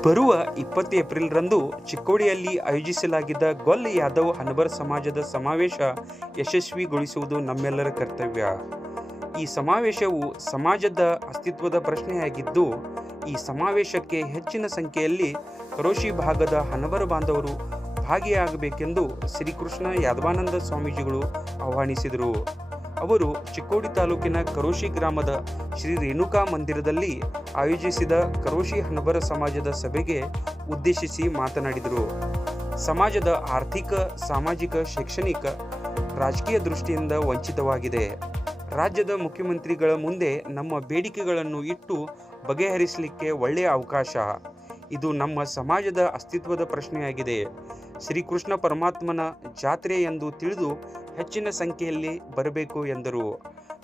ಬರುವ ಇಪ್ಪತ್ತು ಏಪ್ರಿಲ್ರಂದು ಚಿಕ್ಕೋಡಿಯಲ್ಲಿ ಆಯೋಜಿಸಲಾಗಿದ್ದ ಗೊಲ್ ಯಾದವ್ ಹನಬರ್ ಸಮಾಜದ ಸಮಾವೇಶ ಯಶಸ್ವಿಗೊಳಿಸುವುದು ನಮ್ಮೆಲ್ಲರ ಕರ್ತವ್ಯ. ಈ ಸಮಾವೇಶವು ಸಮಾಜದ ಅಸ್ತಿತ್ವದ ಪ್ರಶ್ನೆಯಾಗಿದ್ದು, ಈ ಸಮಾವೇಶಕ್ಕೆ ಹೆಚ್ಚಿನ ಸಂಖ್ಯೆಯಲ್ಲಿ ರೋಷಿ ಭಾಗದ ಹನಬರ ಬಾಂಧವರು ಭಾಗಿಯಾಗಬೇಕೆಂದು ಶ್ರೀಕೃಷ್ಣ ಯಾದವಾನಂದ ಸ್ವಾಮೀಜಿಗಳು ಆಹ್ವಾನಿಸಿದರು. ಅವರು ಚಿಕ್ಕೋಡಿ ತಾಲೂಕಿನ ಕರೋಶಿ ಗ್ರಾಮದ ಶ್ರೀ ರೇಣುಕಾ ಮಂದಿರದಲ್ಲಿ ಆಯೋಜಿಸಿದ ಕರೋಶಿ ಹಣಬರ ಸಮಾಜದ ಸಭೆಗೆ ಉದ್ದೇಶಿಸಿ ಮಾತನಾಡಿದರು. ಸಮಾಜದ ಆರ್ಥಿಕ, ಸಾಮಾಜಿಕ, ಶೈಕ್ಷಣಿಕ ರಾಜಕೀಯ ದೃಷ್ಟಿಯಿಂದ ವಂಚಿತವಾಗಿದೆ. ರಾಜ್ಯದ ಮುಖ್ಯಮಂತ್ರಿಗಳ ಮುಂದೆ ನಮ್ಮ ಬೇಡಿಕೆಗಳನ್ನು ಇಟ್ಟು ಬಗೆಹರಿಸಲಿಕ್ಕೆ ಒಳ್ಳೆಯ ಅವಕಾಶ. ಇದು ನಮ್ಮ ಸಮಾಜದ ಅಸ್ತಿತ್ವದ ಪ್ರಶ್ನೆಯಾಗಿದೆ. ಶ್ರೀಕೃಷ್ಣ ಪರಮಾತ್ಮನ ಜಾತ್ರೆ ಎಂದು ತಿಳಿದು ಹೆಚ್ಚಿನ ಸಂಖ್ಯೆಯಲ್ಲಿ ಬರಬೇಕು ಎಂದರು.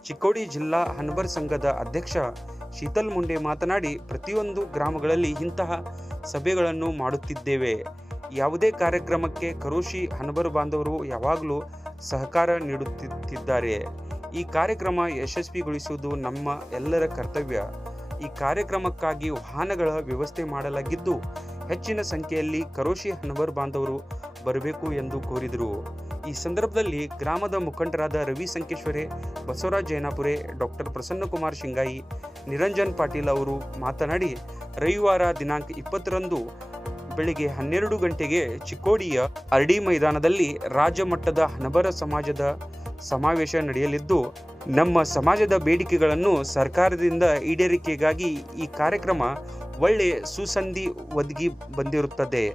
ಚಿಕ್ಕೋಡಿ ಜಿಲ್ಲಾ ಹನ್ಬರ್ ಸಂಘದ ಅಧ್ಯಕ್ಷ ಶೀತಲ್ ಮುಂಡೆ ಮಾತನಾಡಿ, ಪ್ರತಿಯೊಂದು ಗ್ರಾಮಗಳಲ್ಲಿ ಇಂತಹ ಸಭೆಗಳನ್ನು ಮಾಡುತ್ತಿದ್ದೇವೆ. ಯಾವುದೇ ಕಾರ್ಯಕ್ರಮಕ್ಕೆ ಕರೋಶಿ ಹನ್ಬರ್ ಬಾಂಧವರು ಯಾವಾಗಲೂ ಸಹಕಾರ ನೀಡುತ್ತಿದ್ದಾರೆ ಈ ಕಾರ್ಯಕ್ರಮ ಯಶಸ್ವಿಗೊಳಿಸುವುದು ನಮ್ಮ ಎಲ್ಲರ ಕರ್ತವ್ಯ. ಈ ಕಾರ್ಯಕ್ರಮಕ್ಕಾಗಿ ವಾಹನಗಳ ವ್ಯವಸ್ಥೆ ಮಾಡಲಾಗಿದ್ದು, ಹೆಚ್ಚಿನ ಸಂಖ್ಯೆಯಲ್ಲಿ ಕರೋಶಿ ಹನುಮರ್ ಬಾಂಧವರು ಬರಬೇಕು ಎಂದು ಕೋರಿದರು. ಈ ಸಂದರ್ಭದಲ್ಲಿ ಗ್ರಾಮದ ಮುಖಂಡರಾದ ರವಿ ಸಂಕೇಶ್ವರೆ, ಬಸವರಾಜ್ ಜೈನಾಪುರೆ, ಡಾಕ್ಟರ್ ಪ್ರಸನ್ನಕುಮಾರ್ ಶಿಂಗಾಯಿ, ನಿರಂಜನ್ ಪಾಟೀಲ್ ಅವರು ಮಾತನಾಡಿ, ರವಿವಾರ ದಿನಾಂಕ ಇಪ್ಪತ್ತರಂದು ಬೆಳಿಗ್ಗೆ ಹನ್ನೆರಡು ಗಂಟೆಗೆ ಚಿಕ್ಕೋಡಿಯ ಅರ್ಡಿ ಮೈದಾನದಲ್ಲಿ ರಾಜ್ಯ ಮಟ್ಟದ ಹನಬರ ಸಮಾಜದ ಸಮಾವೇಶ ನಡೆಯಲಿದ್ದು, ನಮ್ಮ ಸಮಾಜದ ಬೇಡಿಕೆಗಳನ್ನು ಸರ್ಕಾರದಿಂದ ಈಡೇರಿಕೆಗಾಗಿ ಈ ಕಾರ್ಯಕ್ರಮ ಒಳ್ಳೆ ಸುಸಂಧಿ ಒದಗಿ ಬಂದಿರುತ್ತದೆ.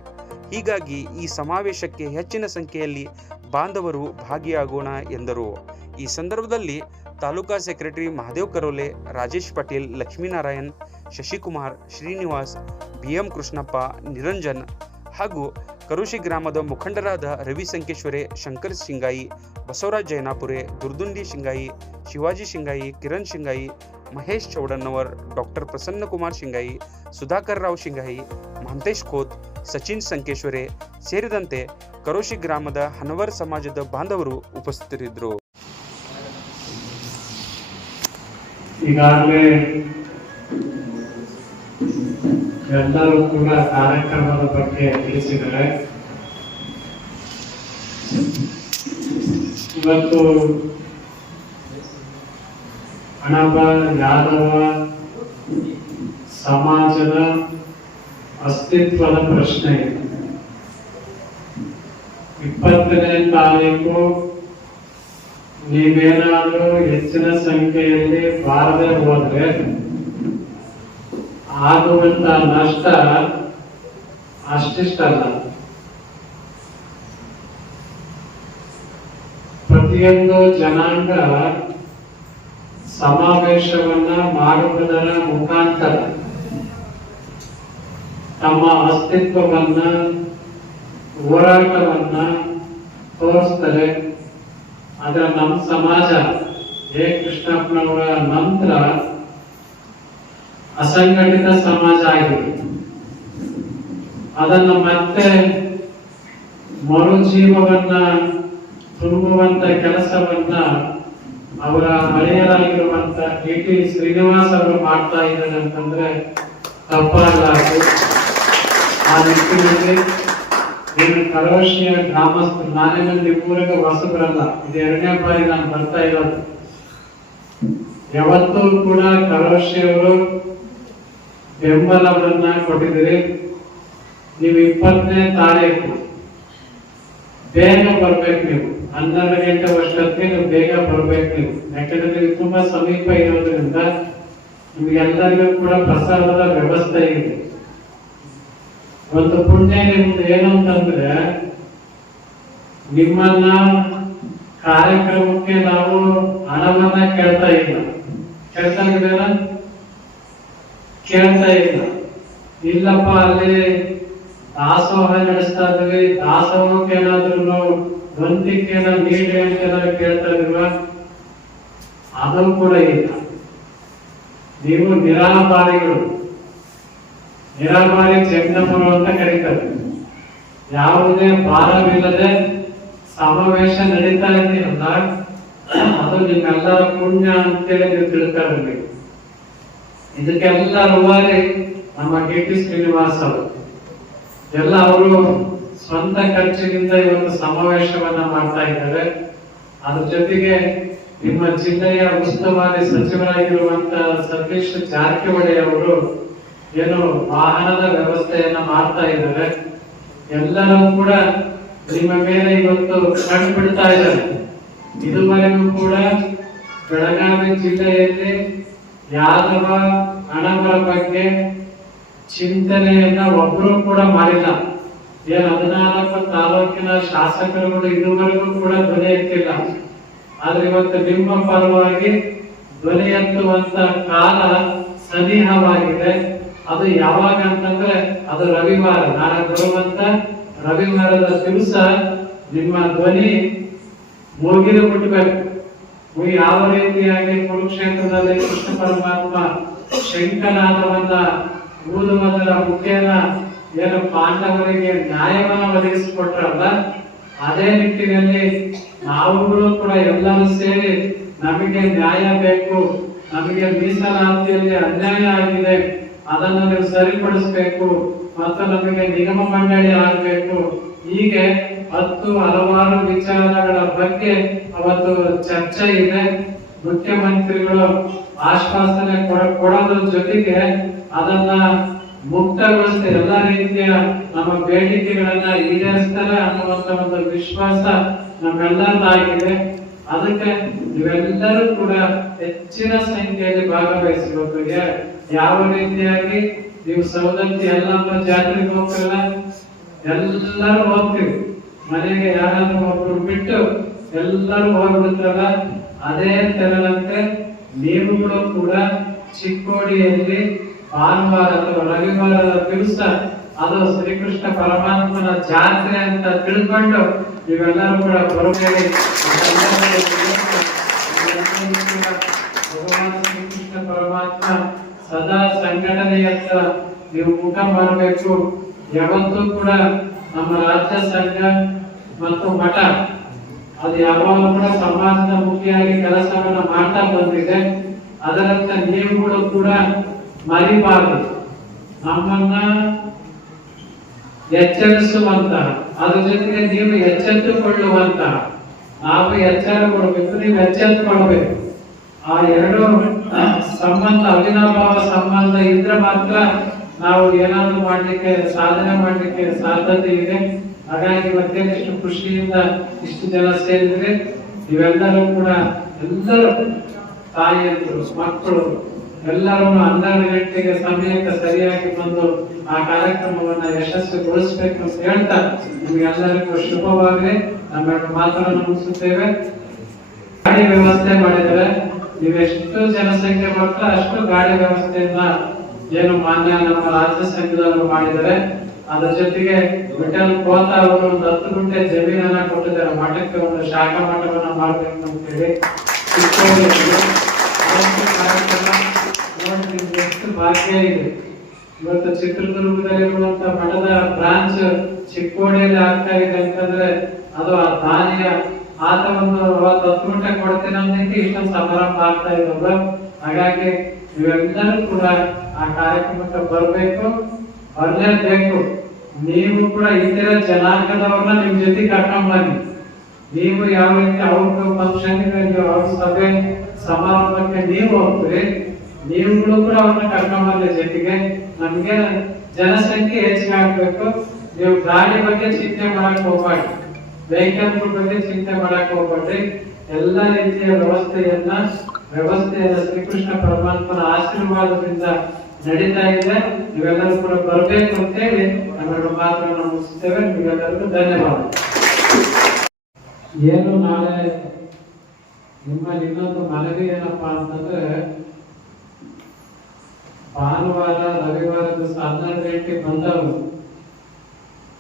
ಹೀಗಾಗಿ ಈ ಸಮಾವೇಶಕ್ಕೆ ಹೆಚ್ಚಿನ ಸಂಖ್ಯೆಯಲ್ಲಿ ಬಾಂಧವರು ಭಾಗಿಯಾಗೋಣ ಎಂದರು. ಈ ಸಂದರ್ಭದಲ್ಲಿ ತಾಲೂಕಾ ಸೆಕ್ರೆಟರಿ ಮಹಾದೇವ್ ಕರೋಲೆ, ರಾಜೇಶ್ ಪಾಟೀಲ್, ಲಕ್ಷ್ಮೀನಾರಾಯಣ್, ಶಶಿಕುಮಾರ್, ಶ್ರೀನಿವಾಸ್, ಬಿಎಂ ಕೃಷ್ಣಪ್ಪ, ನಿರಂಜನ್ ಹಾಗೂ ಕರುಷಿ ಗ್ರಾಮದ ಮುಖಂಡರಾದ ರವಿ ಸಂಕೇಶ್ವರೆ, ಶಂಕರ್ ಶಿಂಗಾಯಿ, ಬಸವರಾಜ್ ಜೈನಾಪುರೆ, ದುರ್ದುಂಡಿ ಶಿಂಗಾಯಿ, ಶಿವಾಜಿ ಶಿಂಗಾಯಿ, ಕಿರಣ್ ಶಿಂಗಾಯಿ, ಮಹೇಶ್ ಚೌಡನ್ನವರ್ ಡಾಕ್ಟರ್ ಪ್ರಸನ್ನಕುಮಾರ್ ಶಿಂಗಾಯಿ, ಸುಧಾಕರ್ ರಾವ್ ಶಿಂಗಾಯಿ, ಮಹಂತೇಶ್ ಖೋತ್ ಸಚಿನ್ ಸಂಕೇಶ್ವರೆ ಸೇರಿದಂತೆ ಕರೋಶಿ ಗ್ರಾಮದ ಹನವರ್ ಸಮಾಜದ ಬಾಂಧವರು ಉಪಸ್ಥಿತರಿದ್ದರು. ಈಗಾಗಲೇ ಎಲ್ಲರೂ ಕೂಡ ಕಾರ್ಯಕ್ರಮದ ಬಗ್ಗೆ ತಿಳಿಸಿದರೆ ಇವತ್ತು ಹಣವ ಯಾದವ ಸಮಾಜದ ಅಸ್ತಿತ್ವದ ಪ್ರಶ್ನೆ ಇಪ್ಪತ್ತನೇ ತಾರೀಕು ನೀವೇನಾದ್ರೂ ಹೆಚ್ಚಿನ ಸಂಖ್ಯೆಯಲ್ಲಿ ಬಾರದೆ ಹೋದ್ರೆ ಆಗುವಂತ ನಷ್ಟ ಅಷ್ಟಿಷ್ಟಲ್ಲ. ಪ್ರತಿಯೊಂದು ಜನಾಂಗ ಸಮಾವೇಶವನ್ನ ಮಾಡುವುದರ ಮುಖಾಂತರ ತಮ್ಮ ಅಸ್ತಿತ್ವವನ್ನ, ಹೋರಾಟವನ್ನ ತೋರಿಸ್ತಾರೆ. ಆದ್ರೆ ನಮ್ಮ ಸಮಾಜ ಹೇ ಕೃಷ್ಣಪ್ಪನವರ ನಂತರ ಅಸಂಘಟಿತ ಸಮಾಜ ಆಗಿದೆ. ಅದನ್ನ ಮತ್ತೆ ಮರುಜೀವವನ್ನ, ತುಂಬುವಂತ ಕೆಲಸವನ್ನ ಅವರ ಹಳೆಯರಾಗಿರುವಂತ ಕೆ ಟಿ ಶ್ರೀನಿವಾಸ್ ಅವರು ಮಾಡ್ತಾ ಇದ್ದಾರೆ ಅಂತಂದ್ರೆ ತಪ್ಪಾಗಲಾರದು. ಆ ನಿಟ್ಟಿನಲ್ಲಿ ಏನು ಕರೋಶಿಯ ಗ್ರಾಮಸ್ಥರು ನಾನೇನು ನಿಮ್ಮೂರಿಗೆ ಹೊಸಬರಲ್ಲ ಇದು ಎರಡನೇ ಬಾರಿ ನಾನು ಬರ್ತಾ ಇರೋದು. ಯಾವತ್ತೂ ಕೂಡ ಕರೋಶಿಯವರು ಬೆಂಬಲವನ್ನ ಕೊಟ್ಟಿದ್ದೀರಿ. ನೀವು ಇಪ್ಪತ್ತನೇ ತಾರೀಕು ಬೇಗ ಬರ್ಬೇಕು ನೀವು. ಹನ್ನೆರಡು ಗಂಟೆ ವರ್ಷಕ್ಕೆ ನೀವು ಬೇಗ ಬರ್ಬೇಕು ನೀವು. ಯಾಕಂದ್ರೆ ನೀವು ತುಂಬಾ ಸಮೀಪ ಇರೋದ್ರಿಂದ ನಿಮ್ಗೆಲ್ಲರಿಗೂ ಕೂಡ ಪ್ರಸಾದದ ವ್ಯವಸ್ಥೆ ಇದೆ. ಒಂದು ಪುಣ್ಯ ನಿಮ್ದು ಏನು ಅಂತಂದ್ರೆ ನಿಮ್ಮನ್ನ ಕಾರ್ಯಕ್ರಮಕ್ಕೆ ನಾವು ಹಣವನ್ನ ಕೇಳ್ತಾ ಇಲ್ಲ. ಕೇಳ್ತಾ ಇದ್ದೀರಾ? ಕೇಳ್ತಾ ಇಲ್ಲ. ಇಲ್ಲಪ್ಪ, ಅಲ್ಲಿ ದಾಸೋಹ ನಡೆಸ್ತಾ ಇದ್ವಿ. ದಾಸೋಹಕ್ಕೆ ಏನಾದ್ರು ವಂತಿಕೆನ ನೀಡಿ ಅಂತ ಕೇಳ್ತಾ ಇದೀವ. ಅದನ್ನು ಕೂಡ ಇಲ್ಲ. ನೀವು ನಿರಾಪಾರಿಗಳು ನಿರಾಪಾರಿ ಜಗದಮ್ಮರು ಅಂತ ಕರೀತಾರೆ. ಯಾವುದೇ ಭಾರವಿಲ್ಲದೆ ಸಮಾವೇಶ ನಡೀತಾ ಇದೆಯಲ್ಲ, ಅದು ನಿಮ್ಮೆಲ್ಲರ ಪುಣ್ಯ ಅಂತೇಳಿ ನೀವು ತಿಳ್ತಾ ಇರ್ಬೇಕು ಇದಕ್ಕೆಲ್ಲ ರೂವಾರಿ ನಮ್ಮ ಡಿ ಟಿ ಶ್ರೀನಿವಾಸ್ ಅವರು ಎಲ್ಲ ಅವರು ಸ್ವಂತ ಖರ್ಚಿನಿಂದ ಒಂದು ಸಮಾವೇಶವನ್ನ ಮಾಡ್ತಾ ಇದ್ದಾರೆ. ಅದ್ರ ಜೊತೆಗೆ ನಿಮ್ಮ ಜಿಲ್ಲೆಯ ಉಸ್ತುವಾರಿ ಸಚಿವರಾಗಿರುವಂತ ಸತೀಶ್ ಜಾರಕಿಹೊಳಿ ಅವರು ಏನು ವಾಹನದ ವ್ಯವಸ್ಥೆಯನ್ನ ಮಾಡ್ತಾ ಇದ್ದಾರೆ. ಎಲ್ಲರೂ ಕೂಡ ನಿಮ್ಮ ಮೇಲೆ ಇವತ್ತು ಕಣ್ಣು ಬಿಡ್ತಾ ಇದ್ದಾರೆ. ಇದುವರೆಗೂ ಕೂಡ ಬೆಳಗಾವಿ ಜಿಲ್ಲೆಯಲ್ಲಿ ಯಾದವ ಹಣಗಳ ಬಗ್ಗೆ ಚಿಂತನೆಯನ್ನ ಒಬ್ರು ಕೂಡ ಮಾಡಿಲ್ಲ. ಏನ್ ಹದಿನಾಲ್ಕು ತಾಲೂಕಿನ ಶಾಸಕರುಗಳು ಇದುವರೆಗೂ ಕೂಡ ಧ್ವನಿ ಎತ್ತಿಲ್ಲ. ಆದ್ರೆ ಇವತ್ತು ನಿಮ್ಮ ಪರವಾಗಿ ಧ್ವನಿ ಎತ್ತುವಂತ ಕಾಲ ಸನಿಹವಾಗಿದೆ. ಅದು ಯಾವಾಗ ಅಂತಂದ್ರೆ ಅದು ರವಿವಾರ. ನಾನು ಬರುವಂತ ರವಿವಾರದ ದಿವಸ ನಿಮ್ಮ ಧ್ವನಿ ಮುಗಿದು ಬಿಡ್ಬೇಕು ನೀವು ಯಾವ ರೀತಿಯಾಗಿ ಕುರುಕ್ಷೇತ್ರದಲ್ಲಿ ಕೃಷ್ಣ ಪರಮಾತ್ಮ ಶಂಕನಾದವನ್ನ ಊದುವುದರ ಮುಖೇನ ಏನು ಪಾಂಡವರಿಗೆ ನ್ಯಾಯವನ್ನ ಒದಗಿಸಿಕೊಟ್ರಲ್ಲ? ಅದೇ ನಿಟ್ಟಿನಲ್ಲಿ ನಾವುಗಳು ಕೂಡ ಎಲ್ಲರೂ ಸೇರಿ ನಮಗೆ ನ್ಯಾಯ ಬೇಕು, ನಮಗೆ ಮೀಸಲಾತಿಯಲ್ಲಿ ಅನ್ಯಾಯ ಆಗಿದೆ, ಅದನ್ನು ನೀವು ಸರಿಪಡಿಸಬೇಕು ಮತ್ತು ನಮಗೆ ನಿಗಮ ಮಂಡಳಿ ಆಗಬೇಕು. ಹೀಗೆ ಹತ್ತು ಹಲವಾರು ವಿಚಾರಗಳ ಬಗ್ಗೆ ಅವತ್ತು ಚರ್ಚೆ ಇದೆ. ಮುಖ್ಯಮಂತ್ರಿಗಳು ಆಶ್ವಾಸನೆ ಕೊಡ, ಕೊಡೋದ್ರ ಜೊತೆಗೆ ಅದನ್ನ ಮುಕ್ತಗೊಳಿಸಿ ಎಲ್ಲ ರೀತಿಯ ನಮ್ಮ ಬೇಡಿಕೆಗಳನ್ನ ಈಡೇರಿಸ್ತಾರೆ ಅನ್ನುವಂತ ಒಂದು ವಿಶ್ವಾಸ ನಮ್ಮೆಲ್ಲರದಾಗಿದೆ. ಅದಕ್ಕೆ ನೀವೆಲ್ಲರೂ ಕೂಡ ಹೆಚ್ಚಿನ ಸಂಖ್ಯೆಯಲ್ಲಿ ಭಾಗವಹಿಸಬೇಕು ಯಾವ ರೀತಿಯಾಗಿ? ನೀವು ಸೌದತ್ತಿ ಎಲ್ಲಮ್ಮ ಜಾತ್ರೆಗೆ ಹೋಗ್ತಿಲ್ಲ ಎಲ್ಲರೂ ಹೋಗ್ತೀವಿ. ಮನೆಗೆ ಯಾರನ್ನು ಒಬ್ರು ಬಿಟ್ಟು ಎಲ್ಲರೂ ಹೋಗ್ಬಿಡ್ತಾರ? ಅದೇ ತೆರಳಂತೆ ನೀವುಗಳು ಕೂಡ ಚಿಕ್ಕೋಡಿಯಲ್ಲಿ ಭಾನುವಾರ ಅಥವಾ ರವಿವಾರದ ದಿವಸ ಅದು ಶ್ರೀಕೃಷ್ಣ ಪರಮಾತ್ಮನ ಜಾತ್ರೆ ಅಂತ ತಿಳ್ಕೊಂಡು ನೀವೆಲ್ಲರೂ ಕೂಡ ಬರಬೇಡಿ ಭಗವಾನ್ ಶ್ರೀಕೃಷ್ಣ ಪರಮಾತ್ಮ ಸದಾ ಸಂಘಟನೆಯತ್ತ ನೀವು ಮುಖ ಮಾಡಬೇಕು. ಯಾವತ್ತೂ ಕೂಡ ನಮ್ಮ ರಾಜ್ಯ ಸಂಘ ಮತ್ತು ಮಠ, ಅದು ಯಾವಾಗಲೂ ಕೂಡ ಸಮಾಜದ ಮುಖ್ಯವಾಗಿ ಕೆಲಸವನ್ನ ಮಾಡ್ತಾ ಬಂದಿದೆ. ಅದರಂತ ನೀವುಗಳು ಕೂಡ ಮರಿಬಾರದು. ನಮ್ಮನ್ನ ಎಚ್ಚರಿಸುವಂತ ಅದ್ರ ಜೊತೆಗೆ ನೀವು ಎಚ್ಚೆತ್ತುಕೊಳ್ಳುವಂತ ನಾವು ಎಚ್ಚರ ಕೊಡಬೇಕು, ನೀವು ಎಚ್ಚೆತ್ತುಕೊಳ್ಬೇಕು. ಆ ಎರಡು ಸಂಬಂಧ, ಅವಿನಾಭಾವ ಸಂಬಂಧ ಇದ್ರೆ ಮಾತ್ರ ನಾವು ಏನಾದ್ರು ಮಾಡ್ಲಿಕ್ಕೆ, ಸಾಧನೆ ಮಾಡ್ಲಿಕ್ಕೆ ಸಾಧ್ಯತೆ ಇದೆ, ಹಾಗಾಗಿ ಮತ್ತೆ ಇಷ್ಟು ಖುಷಿಯಿಂದ ಇಷ್ಟು ಜನ ಸೇರಿದ್ರೆ ಇವೆಲ್ಲರೂ ಕೂಡ ಎಲ್ಲರೂ ತಾಯಿಯರು ಮಕ್ಕಳು ಎಲ್ಲರೂ ಹನ್ನೆರಡು ಗಂಟೆಗೆ ಸಮಯಕ್ಕೆ ಸರಿಯಾಗಿ ಬಂದು ಆ ಕಾರ್ಯಕ್ರಮವನ್ನ ಯಶಸ್ವಿಗೊಳಿಸ್ಬೇಕು ಅಂತ ಹೇಳ್ತಾ ನಿಮ್ಗೆಲ್ಲರಿಗೂ ಶುಭವಾಗಲಿ. ನಮ್ಮೆರಡು ಮಾತನ್ನು ಮುಗಿಸುತ್ತೇವೆ. ಗಾಡಿ ವ್ಯವಸ್ಥೆ ಮಾಡಿದರೆ ನೀವೆಷ್ಟು ಜನಸಂಖ್ಯೆ ಮಾಡ್ತಾ ಅಷ್ಟು ಗಾಡಿ ವ್ಯವಸ್ಥೆಯನ್ನ ಏನು ಮಾನ್ಯ ನಮ್ಮ ರಾಜ್ಯ ಸಂಘದವರು ಮಾಡಿದ್ದಾರೆ, ಅದರ ಜೊತೆಗೆ ವಿಠಲ್ ಕೋತ ಅವರು ಒಂದು ಹತ್ತು ಗುಂಟೆ ಜಮೀನನ್ನ ಕೊಟ್ಟಿದ್ದಾರೆ. ಮಠಕ್ಕೆ ಒಂದು ಶಾಖಾ ಮಠವನ್ನ ಮಾಡ್ಬೇಕು ಅಂತ ಹೇಳಿ ಎಷ್ಟು ಭಾಗ್ಯ ಇದೆ. ಇವತ್ತು ಚಿತ್ರದುರ್ಗದಲ್ಲಿರುವಂತ ಮಠದ ಬ್ರಾಂಚ್ ಚಿಕ್ಕೋಡಿಯಲ್ಲಿ ಆಗ್ತಾ ಇದೆ ಅಂತಂದ್ರೆ ಅದು ಆ ದಾನಿಯ ಆತ ಒಂದು ಹತ್ತು ಗಂಟೆ ಕೊಡ್ತೀನಿ ಅಂತ ಇಷ್ಟೊಂದು ಸಮಾರಂಭ ಆಗ್ತಾ ಇರೋದು ಹಾಗಾಗಿ ನೀವೆಲ್ಲರೂ ಕೂಡ ಆ ಕಾರ್ಯಕ್ರಮಕ್ಕೆ ಬರಬೇಕು, ಬರಲೇಬೇಕು. ನೀವು ಕೂಡ ಇತರ ಜನಾಂಗದವ್ರನ್ನ ನಿಮ್ ಜೊತೆ ಕರ್ಕೊಂಡ್ ಬನ್ನಿ. ನೀವು ಯಾವ ರೀತಿ ಅವ್ರ ಫಂಕ್ಷನ್ ಅವ್ರ ಸಭೆ ಸಮಾರಂಭಕ್ಕೆ ನೀವು ಹೋಗ್ತೀರಿ, ನೀವುಗಳು ಕೂಡ ಅವ್ರನ್ನ ಕರ್ಕೊಂಡ್ ಜೊತೆಗೆ. ನಮ್ಗೆ ಜನಸಂಖ್ಯೆ ಹೆಚ್ಚಿಗೆ ಆಗ್ಬೇಕು. ನೀವು ಗಾಡಿ ಬಗ್ಗೆ ಚಿಂತೆ ಮಾಡಕ್ ಹೋಗ್ಬಾರ್ದು ವೆಹಿಕಲ್ ಬಗ್ಗೆ ಚಿಂತೆ ಮಾಡಕ್ ಹೋಗ್ಬೇಡ್ರಿ ಎಲ್ಲ ರೀತಿಯ ವ್ಯವಸ್ಥೆಯನ್ನ ವ್ಯವಸ್ಥೆಯನ್ನ ಶ್ರೀಕೃಷ್ಣ ಪರಮಾತ್ಮನ ಆಶೀರ್ವಾದದಿಂದ ನಡೀತಾ ಇದೆ ನೀವೆಲ್ಲರೂ ಕೂಡ ಬರಬೇಕು ಅಂತ ಹೇಳಿ ನಮ್ಮೆರಡು ಮಾತನ್ನು ಮುಗಿಸ್ತೇವೆ ನೀವೆಲ್ಲರಿಗೂ ಧನ್ಯವಾದ. ಏನು ನಾಳೆ ನಿಮ್ಮ ಇನ್ನೊಂದು ಮನವಿ ಏನಪ್ಪಾ ಅಂತಂದ್ರೆ, ಭಾನುವಾರ ರವಿವಾರ ದಿವಸ ಹನ್ನೆರಡು ಗಂಟೆ ಬಂದರು.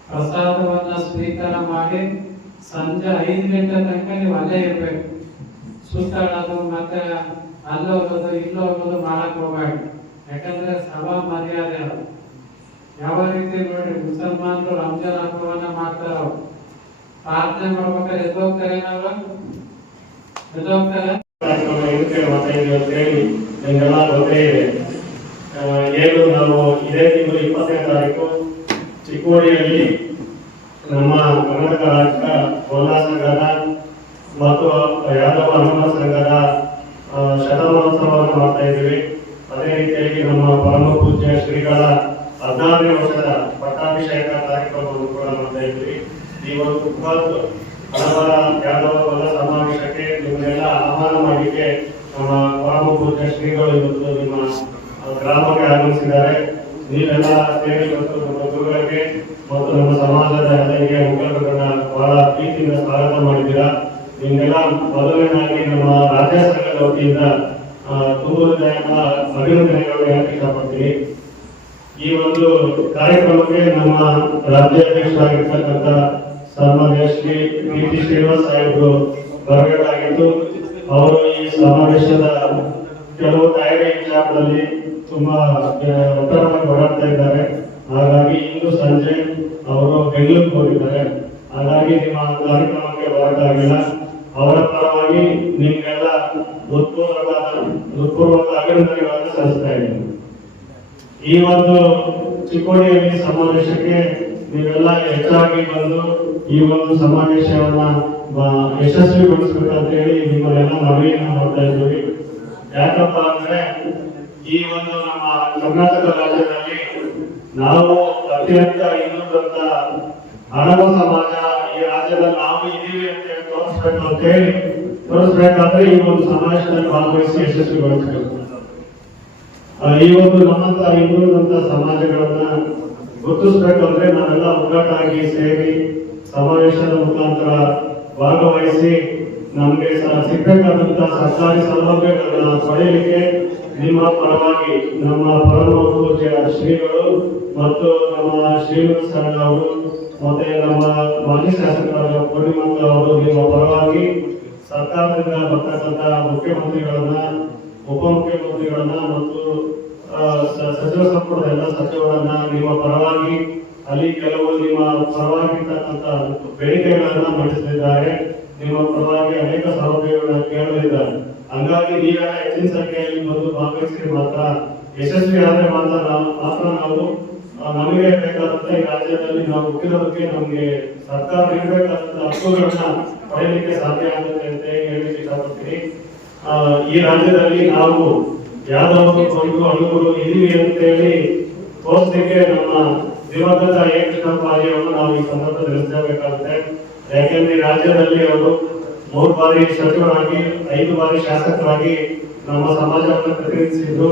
ಪ್ರಸಾದವನ್ನ ಸ್ವೀಕಾರ ಮಾಡಿ ಸಂಜೆ ಐದು ಗಂಟೆ ತನಕ ನೀವು ಅಲ್ಲೇ ಇರ್ಬೇಕು. ಸುತ್ತಾಡೋದು ಮತ್ತೆ ಅಲ್ಲೋಗೋದು, ಇಲ್ಲೋಗೋದು ಮಾಡಕ್ ಹೋಗ್ಬೇಡಿ. ಯಾಕಂದ್ರೆ ಸಭಾ ಮರ್ಯಾದೆ ಯಾವ ರೀತಿ ನೋಡಿ, ಮುಸಲ್ಮಾನರು ರಂಜಾನ್ ಹಬ್ಬವನ್ನ ಮಾಡ್ತಾರ. ಪ್ರಾರ್ಥನೆ ಮಾಡ್ಬೇಕಾದ್ರೆ ಎದ್ದೋಗ್ತಾರೆ ಏನಾದ್ರು? ಎದ್ದೋಗ್ತಾರೆ? ನಿಮಗೆಲ್ಲ ಗೊತ್ತೇ ಇದೆ ಏನು ನಾವು ಇದೇ ತಿಂಗಳು ಇಪ್ಪತ್ತನೇ ತಾರೀಕು ಚಿಕ್ಕೋಡಿಯಲ್ಲಿ ನಮ್ಮ ಕರ್ನಾಟಕ ರಾಜ್ಯ ಗೋಲಾ ಸಂಘದ ಮತ್ತು ಯಾದವ ಹನುಮ ಸಂಘದ ಶತಮಾನೋತ್ಸವವನ್ನು ಮಾಡ್ತಾ ಇದ್ದೀವಿ. ಅದೇ ರೀತಿಯಾಗಿ ನಮ್ಮ ಪರಮ ಪೂಜ್ಯ ಶ್ರೀಗಳ ಹದಿನಾರನೇ ವರ್ಷದ ಪಟ್ಟಾಭಿಷೇಕ ಕಾರ್ಯಕ್ರಮವನ್ನು ಕೂಡ ಮಾಡ್ತಾ ಇದ್ವಿ. ಈ ಒಂದು ಬೃಹತ್ ಹಲವರ ಯಾದವರ ಸಮಾವೇಶಕ್ಕೆ ನಿಮ್ಮನ್ನೆಲ್ಲ ಆಹ್ವಾನ ಮಾಡಲಿಕ್ಕೆ ನಮ್ಮ ಪರಮ ಪೂಜ್ಯ ಶ್ರೀಗಳು ಇವತ್ತು ನಿಮ್ಮ ಗ್ರಾಮಕ್ಕೆ ಆಗಮಿಸಿದ್ದಾರೆ. ನೀವೆಲ್ಲ ಸೇರಿ ಮತ್ತು ನಮ್ಮ ದುರ್ಗಕ್ಕೆ ಮತ್ತು ನಮ್ಮ ಸಮಾಜದ ಎಲ್ಲರಿಗೆ ಮುಖಂಡರನ್ನ ಬಹಳ ಪ್ರೀತಿಯಿಂದ ಸ್ವಾಗತ ಮಾಡಿದ್ದೀರಾ. ನಿಮ್ಗೆಲ್ಲ ಮೊದಲನೇದಾಗಿ ನಮ್ಮ ರಾಜ್ಯ ಸರ್ಕಾರದ ವತಿಯಿಂದ ತುಂಬ ಅಭಿನಂದನೆಗಳು ಹೇಳಕ್ಕೆ ಈ ಒಂದು ಕಾರ್ಯಕ್ರಮಕ್ಕೆ ನಮ್ಮ ರಾಜ್ಯಾಧ್ಯಕ್ಷರಾಗಿರ್ತಕ್ಕಂಥ ಸನ್ಮಾನ್ಯ ಶ್ರೀ ಪಿ ಟಿ ಶ್ರೀನಿವಾಸ್ ಸಾಹೇಬರು ಬರಬೇಕಾಗಿತ್ತು. ಅವರು ಈ ಸಮಾವೇಶದ ಕೆಲವು ತಯಾರಿ ವಿಚಾರದಲ್ಲಿ ತುಂಬಾ ಒತ್ತಡವಾಗಿ ಓಡಾಡ್ತಾ ಇದ್ದಾರೆ. ಹಾಗಾಗಿ ಇಂದು ಸಂಜೆ ಅವರು ಬೆಂಗಳೂರಿಗೆ ಹೋಗಿದ್ದಾರೆ. ಹಾಗಾಗಿ ನಿಮ್ಮ ಕಾರ್ಯಕ್ರಮಕ್ಕೆ ಬರೋಕ್ಕಾಗಿಲ್ಲ. ಅವರ ಪರವಾಗಿ ನಿಮ್ಗೆಲ್ಲ ಹೃತ್ಪೂರ್ವಕ ಹೃತ್ಪೂರ್ವಕ ಅಭಿನಂದನೆಗಳನ್ನು ಸಲ್ಲಿಸ್ತಾ ಇದ್ದೀನಿ ಈ ಒಂದು ಚಿಕ್ಕೋಡಿ ಸಮಾವೇಶಕ್ಕೆ ನೀವೆಲ್ಲ ಹೆಚ್ಚಾಗಿ ಬಂದು ಈ ಒಂದು ಸಮಾವೇಶವನ್ನ ಯಶಸ್ವಿಗೊಳಿಸ್ಬೇಕಂತ ಹೇಳಿ ನಿಮ್ಮನ್ನೆಲ್ಲ ಮನವಿಯನ್ನ ಮಾಡ್ತಾ ಇದ್ದೀವಿ. ಯಾಕಪ್ಪ ಅಂದ್ರೆ ಈ ಒಂದು ನಮ್ಮ ಕರ್ನಾಟಕ ರಾಜ್ಯದಲ್ಲಿ ನಾವು ಅತ್ಯಂತ ಇನ್ನೊಂದಂತ ಹಣದ ಸಮಾಜ, ಈ ರಾಜ್ಯದಲ್ಲಿ ನಾವು ಇದೀವಿ ಅಂತ ಹೇಳಿ ತೋರಿಸ್ಬೇಕು ಅಂತ ಹೇಳಿ ತೋರಿಸ್ಬೇಕಾದ್ರೆ ಈ ಒಂದು ಸಮಾವೇಶದಲ್ಲಿ ಭಾಗವಹಿಸಿ ಯಶಸ್ವಿಗೊಳಿಸಬೇಕು ಈ ಒಂದು ನಮ್ಮಂತ ಹಿಂದುಳಿದಂತ ಸಮಾಜಗಳನ್ನ ಗುರುತಿಸ್ಬೇಕಂದ್ರೆ ನಾವೆಲ್ಲ ಒಗ್ಗಟ್ಟಾಗಿ ಸೇರಿ ಸಮಾವೇಶದ ಮುಖಾಂತರ ಭಾಗವಹಿಸಿ ನಮಗೆ ಸಿಗ್ಬೇಕಾದಂತ ಸರ್ಕಾರಿ ಸೌಲಭ್ಯಗಳನ್ನ ಪಡೆಯಲಿಕ್ಕೆ ನಿಮ್ಮ ಪರವಾಗಿ ನಮ್ಮ ಪರಮ ಪೂಜೆಯ ಶ್ರೀಗಳು ಮತ್ತು ನಮ್ಮ ಶ್ರೀಮಂತ ಸರ್ ಅವರು ಮತ್ತೆ ನಮ್ಮ ಮಾಜಿ ಶಾಸಕರಾದ ಪೂರ್ಣಿಮಂತ ಅವರು ನಿಮ್ಮ ಪರವಾಗಿ ಸರ್ಕಾರದಿಂದ ಬರ್ತಕ್ಕಂಥ ಮುಖ್ಯಮಂತ್ರಿಗಳನ್ನ, ಉಪಮುಖ್ಯಮಂತ್ರಿಗಳನ್ನ ಮತ್ತು ಸಚಿವ ಸಂಪುಟದ ಎಲ್ಲ ಸಚಿವರನ್ನ ನಿಮ್ಮ ಪರವಾಗಿ ಅಲ್ಲಿ ಕೆಲವು ನಿಮ್ಮ ಪರವಾಗಿರ್ತಕ್ಕಂಥ ಬೇಡಿಕೆಗಳನ್ನ ಮಂಡಿಸಲಿದ್ದಾರೆ. ನಿಮ್ಮ ಪರವಾಗಿ ಅನೇಕ ಸೌಲಭ್ಯಗಳನ್ನ ಕೇಳಲಿದ್ದಾರೆ. ಹಂಗಾಗಿ ಈಗ ಹೆಚ್ಚಿನ ಸಂಖ್ಯೆಯಲ್ಲಿ ಬಂದು ಭಾಗವಹಿಸಿ ಮಾತ್ರ ಯಶಸ್ವಿ ಆದರೆ ಮಾತ್ರ ನಾವು ಮಾತ್ರ ನಾವು ನಮಗೆ ಬೇಕಾದಂತ ಈ ರಾಜ್ಯದಲ್ಲಿ ನಾವು ಹುಟ್ಟಿರೋದಕ್ಕೆ ನಮಗೆ ಸರ್ಕಾರ ನೀಡಬೇಕಾದಂತ ಹಕ್ಕುಗಳನ್ನ ಪಡೆಯಲಿಕ್ಕೆ ಸಾಧ್ಯ ಆಗುತ್ತೆ ಅಂತ ಹೇಳಲಿಕ್ಕೆ ಇಷ್ಟಪಡ್ತೀನಿ ಈ ರಾಜ್ಯದಲ್ಲಿ ನಾವು ಯಾವ್ದಾದ್ರು ಒಂದು ಅನುಕೂಲ ಅಂತ ಹೇಳಿ ತೋರಿಸ್ಲಿಕ್ಕೆ ನಮ್ಮ ದಿವಂಗತ ಎ ಕೃಷ್ಣಪ್ಪಾಜಿಯವರು ನಾವು ಈ ಸಂದರ್ಭದಲ್ಲಿ ತಿಳಿಸಬೇಕಾಗುತ್ತೆ ಯಾಕೆಂದ್ರೆ ರಾಜ್ಯದಲ್ಲಿ ಅವರು ಮೂರು ಬಾರಿ ಸಚಿವರಾಗಿ, ಐದು ಬಾರಿ ಶಾಸಕರಾಗಿ ನಮ್ಮ ಸಮಾಜವನ್ನು ಪ್ರತಿನಿಧಿಸಿದ್ದು.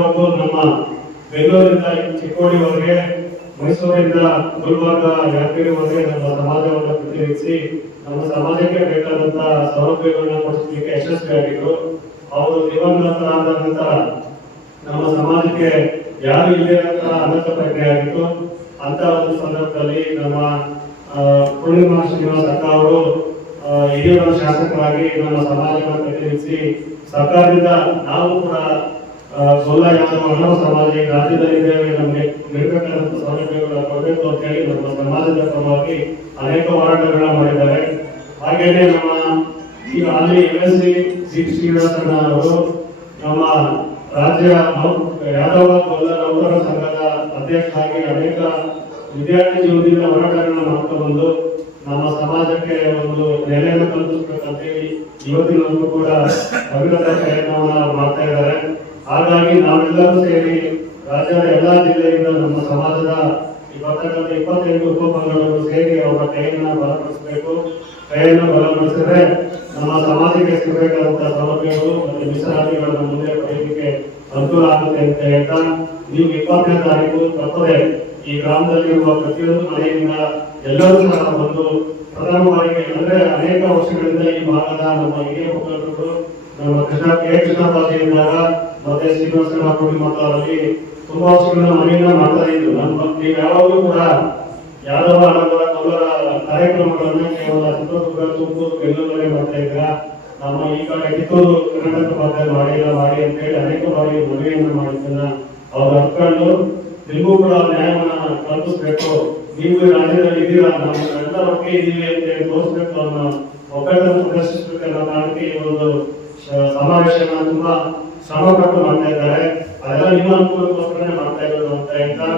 ಮತ್ತು ನಮ್ಮ ಬೆಂಗಳೂರಿಂದ ಚಿಕ್ಕೋಡಿವರೆಗೆ ಮೈಸೂರಿಂದ ಗುಲ್ಬರ್ಗ ಯಾದಗಿರಿವರೆಗೆ ನಮ್ಮ ಸಮಾಜವನ್ನು ಪ್ರತಿನಿಧಿಸಿ, ನಮ್ಮ ಸಮಾಜಕ್ಕೆ ಬೇಕಾದಂತಹ ಸೌಲಭ್ಯಗಳನ್ನ ಕೊಡಿಸಲಿಕ್ಕೆ ಯಶಸ್ವಿಯಾಗಿದ್ರು ಅವರು ದಿವಂಗತರಾದ ನಂತರ ನಮ್ಮ ಸಮಾಜಕ್ಕೆ ಯಾರು ಇಲ್ಲೇ ಅನಂತ ಪ್ರಜ್ಞೆ ಆಗಿತ್ತು. ಅಂತ ಒಂದು ಸಂದರ್ಭದಲ್ಲಿ ನಮ್ಮ ಪೂರ್ಣಿಮಾ ಶ್ರೀನಿವಾಸ ಅಕ್ಕ ಅವರು ಹಿರಿಯ ಶಾಸಕರಾಗಿ ನಮ್ಮ ಸಮಾಜವನ್ನು ಪ್ರತಿನಿಧಿಸಿ, ಸರ್ಕಾರದಿಂದ ನಾವು ಕೂಡ ಗೊಲ್ಲ ಯಾದವ ಮಾನವ ಸಮಾಜ ಈ ರಾಜ್ಯದಲ್ಲಿ ನಮಗೆ ನೀಡಬೇಕಾದಂತ ಸೌಲಭ್ಯಗಳನ್ನ ಕೊಡಬೇಕು ಅಂತ ಹೇಳಿ ನಮ್ಮ ಸಮಾಜದ ಪರವಾಗಿ ಅನೇಕ ಹೋರಾಟಗಳನ್ನ ಮಾಡಿದ್ದಾರೆ. ಹಾಗೇನೆ ನಮ್ಮ ಈಗ ಅಲ್ಲಿ ಎಂ ಸಿ ಸಿ ಅವರು ನಮ್ಮ ರಾಜ್ಯ ಯಾದವ ಗೊಲ್ಲ ನೌಕರರ ಸಂಘದ ಅಧ್ಯಕ್ಷರಾಗಿ ಅನೇಕ ವಿದ್ಯಾರ್ಥಿ ಜೀವನದಿಂದ ಹೋರಾಟಗಳನ್ನ ಮಾಡ್ಕೊಂಡು ಬಂದು ನಮ್ಮ ಸಮಾಜಕ್ಕೆ ಒಂದು ನೆಲೆಯನ್ನು ಕಲ್ಪಿಸ್ಬೇಕಂತೇಳಿ ಇವತ್ತಿನವರೆಗೂ ಕೂಡ ಅವಿರತ ಪ್ರಯತ್ನವನ್ನ ಮಾಡ್ತಾ ಇದ್ದಾರೆ. ಹಾಗಾಗಿ ನಾವೆಲ್ಲರೂ ಸೇರಿ ರಾಜ್ಯದ ಎಲ್ಲಾ ಜಿಲ್ಲೆಯಿಂದ ನಮ್ಮ ಸಮಾಜದ ಬರ್ತಕ್ಕಂಥ ಇಪ್ಪತ್ತೆಂಟು ಉಪಪಂಗಡಗಳು ಸೇರಿ ಅವರ ಕೈಯನ್ನ ಬಲಪಡಿಸಬೇಕು. ಕೈಯನ್ನು ಬಲಪಡಿಸಿದ್ರೆ ನಮ್ಮ ಸಮಾಜಕ್ಕೆ ಸಿಗಬೇಕಾದಂತಹ ಸೌಲಭ್ಯಗಳು ಮತ್ತು ಮೀಸಲಾತಿಗಳನ್ನು ಮುಂದೆ ಪಡೆಯಲಿಕ್ಕೆ ಅನುಕೂಲ ಆಗುತ್ತೆ ಅಂತ ಹೇಳ್ತಾ ನೀವು ಇಪ್ಪತ್ತನೇ ತಾರೀಕು ತಪ್ಪದೆ ಈ ಗ್ರಾಮದಲ್ಲಿರುವ ಪ್ರತಿಯೊಂದು ಮನೆಯಿಂದ ಎಲ್ಲರೂ ಸಹ ಬಂದು ಪ್ರಥಮ ಬಾರಿಗೆ ಅಂದ್ರೆ ಅನೇಕ ವರ್ಷಗಳಿಂದ ಈ ಭಾಗದ ನಮ್ಮ ಹಿರಿಯ ಮುಖಂಡರು ನಮ್ಮ ಕೃಷ್ಣ ಕೆ ಕೃಷ್ಣಪ್ಪಾಜಿ ಇದ್ದಾಗ ಮತ್ತೆ ಶ್ರೀನಿವಾಸನ ಮತ್ತು ಅವರಲ್ಲಿ ತುಂಬಾ ವರ್ಷಗಳಿಂದ ಮನೆಯಿಂದ ಮಾಡ್ತಾ ಇದ್ರು. ನಮ್ಮ ನೀವು ಯಾವಾಗಲೂ ಕೂಡ ಯಾದವ ಹಣಗಳ ಕೌಲರ ಕಾರ್ಯಕ್ರಮಗಳನ್ನ ಕೇವಲ ಚಿತ್ರದುರ್ಗ, ತುಮಕೂರು, ಬೆಂಗಳೂರಲ್ಲಿ ಮಾಡ್ತಾ ಇದ್ರ ನಮ್ಮ ಈ ಕಡೆ ಕಿತ್ತೂರು, ಕರ್ನಾಟಕ ಭಾಗದಲ್ಲಿ ಮಾಡಿಲ್ಲ ಮಾಡಿ ಅಂತ ಹೇಳಿ ಅನೇಕ ಬಾರಿ ಮನವಿಯನ್ನು ಮಾಡಿದ್ದನ್ನ ಅವ್ರು ಅರ್ಕೊಂಡು ನಿಮಗೂ ಕೂಡ ನ್ಯಾಯವನ್ನ ಕಲ್ಪಿಸ್ಬೇಕು ನೀವು ರಾಜ್ಯದಲ್ಲಿ ಇದ್ದೀರಾ? ನಾವು ಎಲ್ಲ ಒಟ್ಟಿಗೆ ಇದೀವಿ ಅಂತ ಹೇಳಿ ತೋರಿಸ್ಬೇಕು ಅನ್ನೋ ಒಗ್ಗಟ್ಟನ್ನು ಪ್ರದರ್ಶಿಸಬೇಕು ಅನ್ನೋ ಕಾರಣಕ್ಕೆ ಈ ಒಂದು ಸಮಾವೇಶನ ತುಂಬಾ ಶ್ರಮ ಪಟ್ಟು ಮಾಡ್ತಾ ಇದ್ದಾರೆ. ಅದೆಲ್ಲ ನಿಮ್ಮ ಅನುಕೂಲಕ್ಕೋಸ್ಕರನೇ ಮಾಡ್ತಾ ಇರೋದು ಅಂತ ಹೇಳ್ತಾ